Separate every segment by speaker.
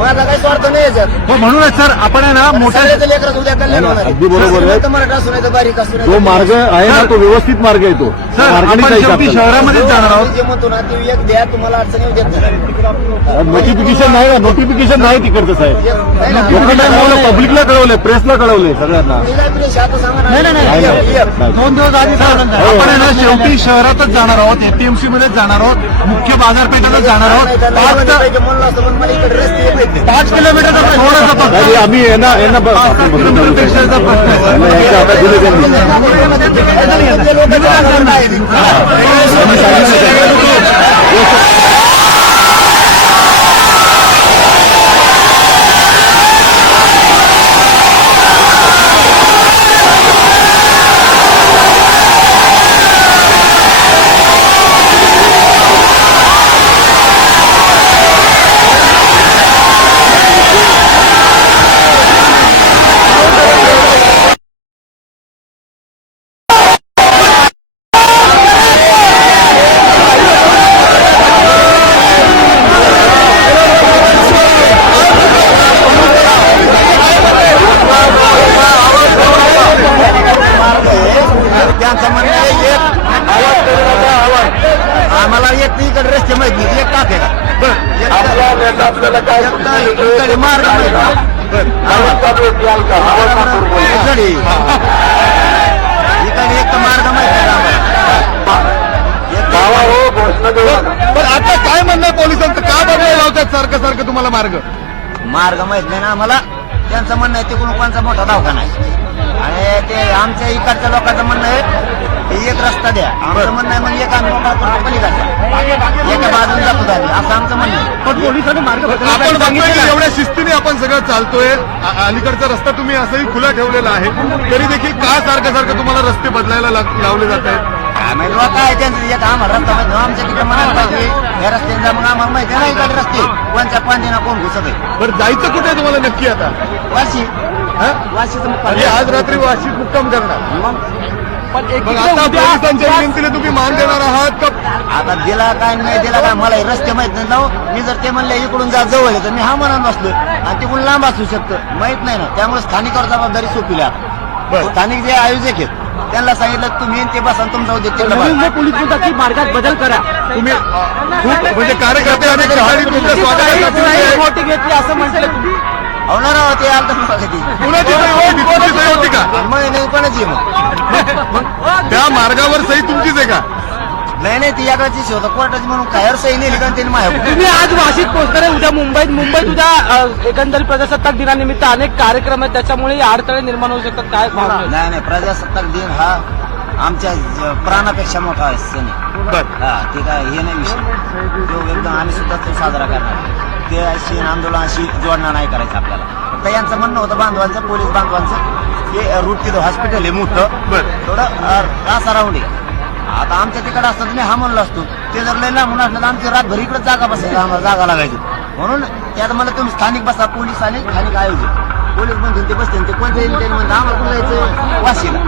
Speaker 1: माझा काही स्वार्थ नाही याच्यात
Speaker 2: हो, म्हणूनच सर आपण आहे ना मोठ्या
Speaker 1: सगळ्याचं लेकरच उद्या कल्याण होणार आहे.
Speaker 3: अगदी बरोबर आहे.
Speaker 1: तर मराठा असू नाही तर बारीक असू नाही
Speaker 3: जो
Speaker 1: तर-
Speaker 3: मार्ग आहे ना तो व्यवस्थित मार्ग आहे तो
Speaker 2: सर
Speaker 3: मार्गाने
Speaker 2: आपण
Speaker 3: जायचं
Speaker 2: शेवटी
Speaker 3: आपल्याला.
Speaker 2: शहरामध्येच जाणार आहोत
Speaker 1: आम्ही जे म्हणतो ना ते एक द्या तुम्हाला अडचण येऊ देत नाही
Speaker 3: नोटिफिकेशन नाही ना नोटिफिकेशन नाही तिकडचं साहेब
Speaker 1: नाही ना.
Speaker 3: लोकांना कळवलं पब्लिकला कळवलंय प्रेसला कळवलंय सगळ्यांना
Speaker 1: मी काय प्रिय आता सांगा ना.
Speaker 2: नाही, नाही. दोन दिवस आधी आपण आहे ना शेवटी शहरातच जाणार आहोत एपीएमसी मध्येच जाणार आहोत मुख्य बाजारपेठेतच जाणार आहोत
Speaker 1: नाही, त्याला
Speaker 2: पाच
Speaker 1: एवढं
Speaker 2: ते-
Speaker 1: पाहिजे म्हणलं असतं, पण मला इकडे रस्ते येत नाहीत.
Speaker 2: पाच किलोमीटरचा थोडासा फक्त
Speaker 3: आणि आम्ही यांना यांना ब-
Speaker 2: पाच सात किलोमीटरपेक्षाचा
Speaker 1: आपल्याला काय मार्ग एक तर मार्ग माहीत नाही आम्हाला.
Speaker 2: पण आता काय म्हणणं आहे पोलिसांचं? का बदलायला लावतात सारखं सारखं तुम्हाला मार्ग?
Speaker 1: मार्ग माहीत नाही ना आम्हाला. त्यांचं म्हणणं आहे तिकडून कोणचा मोठा दवाखाना आहे? आणि ते आमच्या इकडच्या लोकांचं म्हणणं आहे एक रस्ता द्या. आमचं म्हणणं आहे मग एक आम्ही पलीकडचा एका बाजून जातो दाबी. असं आमचं म्हणणं आहे.
Speaker 2: पण पोलिसांनी मार्ग आपण बघतोय की एवढ्या शिस्तीने आपण सगळं चालतोय. अलीकडचा रस्ता तुम्ही असंही खुला ठेवलेला आहे. तरी देखील का सारखं सारखं तुम्हाला रस्ते बदलायला लावले जात आहेत?
Speaker 1: आम्ही लोक काय त्यांचं. एक आम्हाला रस्ता माहिती नाही. आमच्या तिकडे म्हणायला पाहिजे या रस्त्याने जा मग आम्हाला माहिती आहे ना इकडे रस्ते. कोणत्या पांदेना कोण घुसत आहे.
Speaker 2: बरं जायचं कुठे तुम्हाला नक्की आता?
Speaker 1: वाशी.
Speaker 2: हा?
Speaker 1: वाशीचं मुक्काम.
Speaker 2: आज रात्री वाशीत मुक्काम करणार.
Speaker 1: मग
Speaker 2: मग आता पोलिसांच्या विनंतीला तुम्ही मान देणार आहात का?
Speaker 1: आता दिला काय नाही दिला काय मला हे रस्ते माहीत नाही जाऊ. मी जर ते म्हणले इकडून जा जवळ आहे तर मी हा म्हणून बसलो आणि तिकडून लांब असू शकतं. माहीत नाही ना. त्यामुळे स्थानिकावर जबाबदारी सोपली
Speaker 2: बरं.
Speaker 1: स्थानिक जे आयोजक आहेत त्यांना सांगितलं तुम्ही ते बसा आणि तुमचा उद्योग तिकडे बघा.
Speaker 4: पोलीस म्हणतात की मार्गात बदल करा.
Speaker 2: तुम्ही खूप म्हणजे कार्यकर्ते तुमच्या स्वागतासाठी
Speaker 4: मोठी घेतली असं म्हटलं तुम्ही.
Speaker 1: आहो ते.
Speaker 2: कुणाची सही होती तुमची सही होती का
Speaker 1: मग नाही कोणाची आहे मग
Speaker 2: त्या मार्गावर सही तुमचीच आहे का
Speaker 1: नाही नाही ती याकडची होतं कोर्टाची म्हणून कायर सही नेली का त्यांनी माझ्या
Speaker 4: तुम्ही आज वाशीत पोहोचणार आहे उद्या मुंबईत मुंबईत उद्या अ, एकंदरीत प्रजासत्ताक दिनानिमित्त अनेक कार्यक्रम आहेत त्याच्यामुळे अडथळे निर्माण होऊ शकतात. काय भावना आहेत?
Speaker 1: नाही नाही प्रजासत्ताक दिन हा आमच्या ज- प्राणापेक्षा मोठा आहे सण आहे.
Speaker 2: बर
Speaker 1: हा ते काय हे नाही विषय तो एकदम आम्ही सुद्धा तो साजरा करणार ते अशी आंदोलनाशी जोडणं नाही करायचं आपल्याला. फक्त यांचं म्हणणं होतं बांधवांचं पोलीस बांधवांचं की रूट तिथं हॉस्पिटल आहे मोठं. थोडं असा राऊंड आहे आता आमच्या तिकडे असतं मी हा म्हणलो असतो ते जर लय लांबून असलं तर आमची रातभर इकडे जागा बसायची आम्हाला जागा लागायची. म्हणून त्यात मला तुम्ही स्थानिक बसा पोलीस आणि स्थानिक आयोजक. पोलीस म्हणतील ते बसतील ते त्यांनी म्हणतात आम्हाला कुठं जायचं वाशीला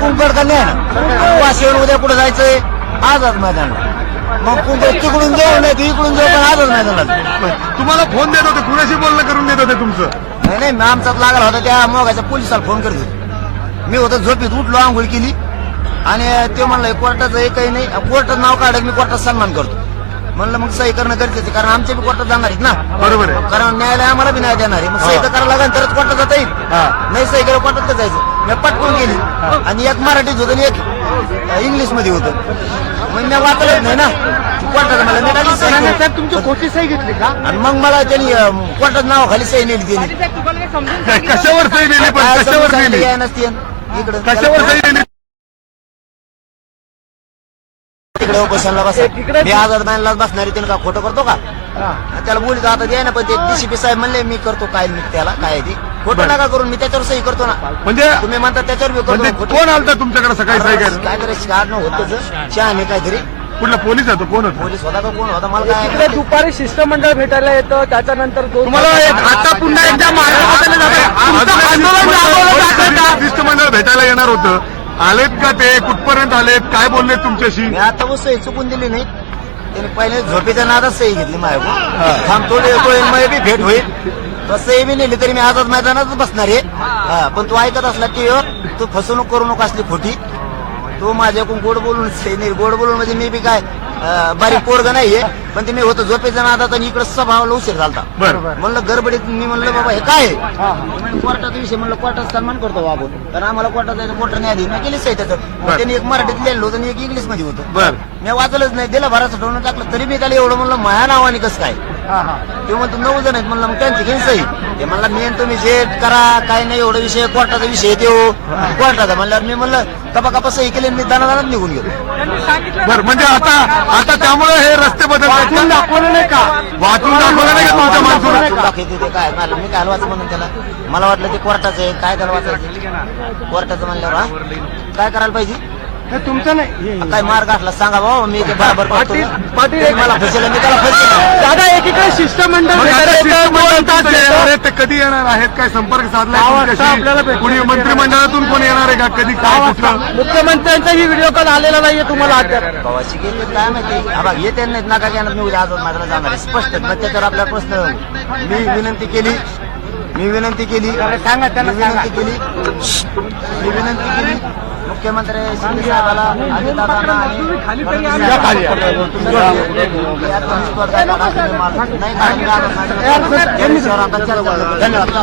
Speaker 1: कुंकड का नाही ना? वाशीवर उद्या कुठं जायचंय? आझाद मैदानला मग कुंकड तिकडून जाऊ नाही इकडून जाऊ. मैदानला
Speaker 2: तुम्हाला फोन देत होते कुणाशी बोलणं करून देत होते तुमचं?
Speaker 1: नाही नाही मी आमचाच लागला होता त्या मोगाच्या पोलिसाला फोन करत होतो. मी होतो झोपीत उठलो आंघोळ केली. आणि ते म्हणलं कोर्टाचं हे काही नाही कोर्टाचं नाव काढत मी कोर्टात सन्मान करतो. म्हणलं मग सही करणं गरजेचं कारण आमचे बी कोर्टात जाणार आहेत ना.
Speaker 2: बरोबर आहे.
Speaker 1: कारण न्यायालय आम्हाला बी न्याय देणार आहे. मग सही तर करावं लागेल तरच कोर्टात जाता येईल.
Speaker 2: हा.
Speaker 1: नाही सही केलं कोर्टात जायचं. मी पटकून गेली. आणि एक मराठीत होतं आणि एक इंग्लिशमध्ये होतं. मग मी वाचलंच नाही ना. कोर्टात मला मी सही
Speaker 4: तुमची खोटी सही घेतली का?
Speaker 1: आणि मग मला त्यांनी कोर्टात नाव खाली सही नेली त्यांनी.
Speaker 2: कशावर सही नेली कशावर नेली?
Speaker 1: सांगितलं नसते. इकडं
Speaker 2: कशावर सही नेली?
Speaker 1: तिकडे उपोषणला बसा.
Speaker 4: तिकडे-
Speaker 1: मी आझाद मॅनला बसणारी त्यानं का खोटं करतो का? त्याला बोलीत आता द्या ना पण ते डीसीपी साहेब म्हणले मी करतो काय मी त्याला काय आहे ते. खोटं. नका करून मी त्याच्यावर सही करतो ना.
Speaker 2: म्हणजे
Speaker 1: तुम्ही म्हणता त्याच्यावर मी
Speaker 2: म्हणजे
Speaker 1: करतो
Speaker 2: कोण आलता तुमच्याकडे सकाळी सही करायला?
Speaker 1: काहीतरी कारण होतं शहाणे काहीतरी.
Speaker 2: कुठला पोलीस आहे तो? कोण होता?
Speaker 1: पोलीस होता का कोण होता? मला
Speaker 4: तिकडे
Speaker 1: काय
Speaker 4: दुपारी शिष्टमंडळ भेटायला येतं त्याच्यानंतर दोन
Speaker 2: तुम्हाला एक- आता पुन्हा एकदा मार्ग बदलला जातोय. तुमचं आंदोलन राबवलं जातंय का? शिष्टमंडळ भेटायला येणार होतं. आलेत का ते? कुठपर्यंत आलेत? काय बोलले तुमच्याशी?
Speaker 1: मी आता सही चुकून दिली नाही. त्याने पहिले झोपेच्या नादात सही घेतली माझ्याकडून. थांब थोडे मग बी भेट होईल. तो सही बी नेली तरी मी आझाद मैदानातच बसणार आहे. हा, पण तू ऐकत असला टीव्हीवर तू फसवणूक करू नको असली खोटी. तो माझ्याकडून गोड बोलून सही नाही गोड बोलून म्हणजे मी बी काय अं, बारीक पोरग नाहीये पण ते मी होतो झोपेच्या नादात आणि इकडे सभावाला उशीर झालता.
Speaker 2: बरं.
Speaker 1: म्हणलं गडबडीत मी म्हणलं बाबा हे काय आहे? कोर्टाचा विषय. म्हणलं कोर्टात सन्मान करतो बाबा. आपण कारण आम्हाला कोर्टात जायचं कोर्टाने आधी मी केलीच आहे त्याचं. मग त्यांनी एक मराठीत लिहिलं होतं आणि एक इंग्लिशमध्ये होतं.
Speaker 2: बर.
Speaker 1: मी वाचलंच नाही दिलं भराचं ठेवून टाकलं तरी मी त्याला एवढं म्हणलं माया नावाने कसं काय? ते म्हणतो नऊ जण आहेत. म्हणलं मग त्यांची घेऊन सही. ते म्हणलं मी आणि तुम्ही जे करा काय नाही एवढा विषय कोर्टाचा विषय देऊ. कोर्टाचा म्हणल्यावर मी म्हणलं कपा कपा सही केली आणि मी दानादानात निघून गेलो.
Speaker 2: बर म्हणजे आता आता त्यामुळे हे रस्ते बदलतात. का?
Speaker 4: दाखवलं नाही का?
Speaker 2: वाचून दाखवलं नाही का? तुमच्या माणसाला?
Speaker 1: वाचून दाखवते ते काय मला मी काय वाच म्हणून त्याला? मला वाटलं ते कोर्टाचं आहे काय त्याला वाचायचं कोर्टाचं म्हणल्यावर हा? काय करायला पाहिजे?
Speaker 4: तुमचं नाही.
Speaker 1: काय मार्ग असला सांगा भाऊ मी ते बरोबर करतो.
Speaker 4: पाटील-
Speaker 1: त्यांनी मला फसवलं मी त्याला फसवलं.
Speaker 4: दादा एकीकडे शिष्टमंडळ
Speaker 2: मग आता
Speaker 4: भेटायला येतं,
Speaker 2: शिष्टमंडळ
Speaker 4: तास
Speaker 2: येणार. आहेत ते कधी येणार आहेत? काय संपर्क
Speaker 4: वाजता
Speaker 2: तुमच्याशी?
Speaker 4: आपल्याला.
Speaker 2: कुणी मंत्रिमंडळातून कोण येणार आहे का? कधी काय कुठलं?
Speaker 4: मुख्यमंत्र्यांचाही व्हिडिओ कॉल आलेला नाहीये तुम्हाला अद्याप.
Speaker 1: कवाची गेले काय माहिती? हा बघ येते नाहीत नका घेणार मी उद्या आजच माझ्याला जाणार आहे. स्पष्ट मग त्याच्यावर आपला प्रश्न. मी विनंती केली. मी विनंती केली.
Speaker 4: सांगा त्यांना
Speaker 1: विनंती केली. मी विनंती केली. मुख्यमंत्री शिंदे साहेबाला अजितदादांना आणि. नाही. धन्यवाद.